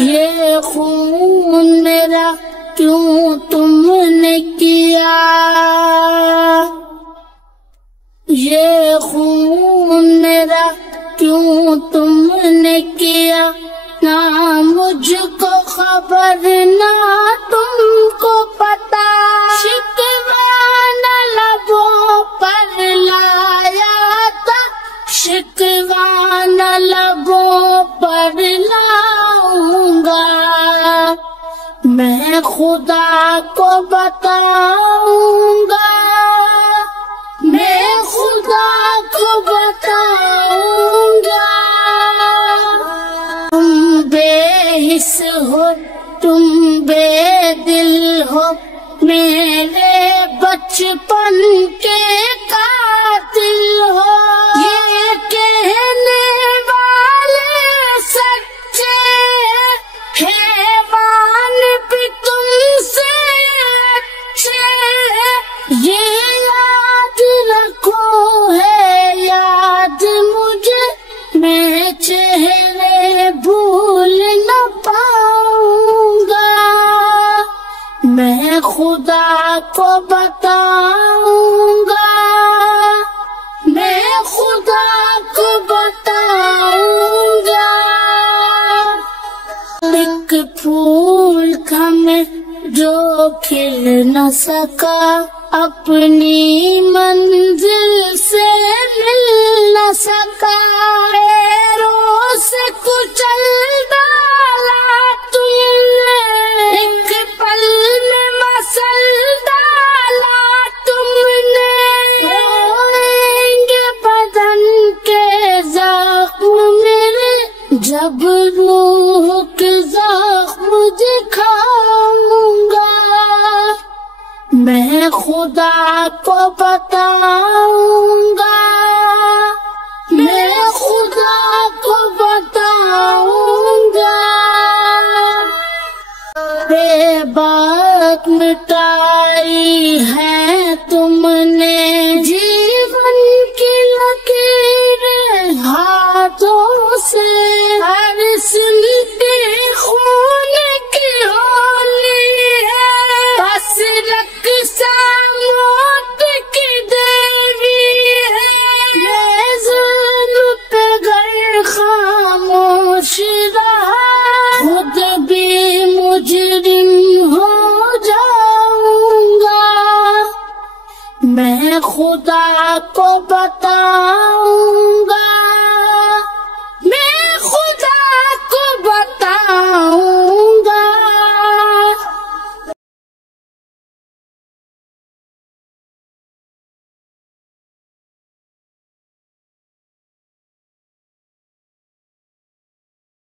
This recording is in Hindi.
ये खून मेरा क्यों तुमने किया, ये खून मेरा क्यों तुमने किया, ना मुझको खबर ना तुमको पता। शिकवा न लबों पर लाया था, शिकवा न लबों पर लाऊंगा। मैं खुदा को बताऊंगा, मैं खुदा को बताऊंगा। तुम बेहिस हो, तुम बेदिल हो, मेरे बचपन के कातिल हो। ये कहने वाले सच्चे हैवान भी तुमसे अच्छे। ये याद रखो है याद मुझे, मैं चेहरे भूल न पाऊंगा। मैं खुदा को बताऊंगा, मैं खुदा को बताऊंगा। एक फूल का मैं जो खिल न सका, अपनी मंजिल से मिल न सका। पैरों से कुचल डाला तुमने, एक पल में मसल डाला तुमने। रोएंगे बदन के जख्म मेरे, जब रूह के जख्म दिखाऊंगा। मैं खुदा को बताऊंगा, मैं खुदा को बताऊंगा। बेबाक मिटाई है तुमने जीवन की लकीरें हाथों से। हर सिमटे खून की होली है, बस रक्सा मौत की देवी है। ये जुल्म पे घर खामोश रहा, खुद भी मुजरिम हो जाऊंगा। मैं खुदा को बताऊं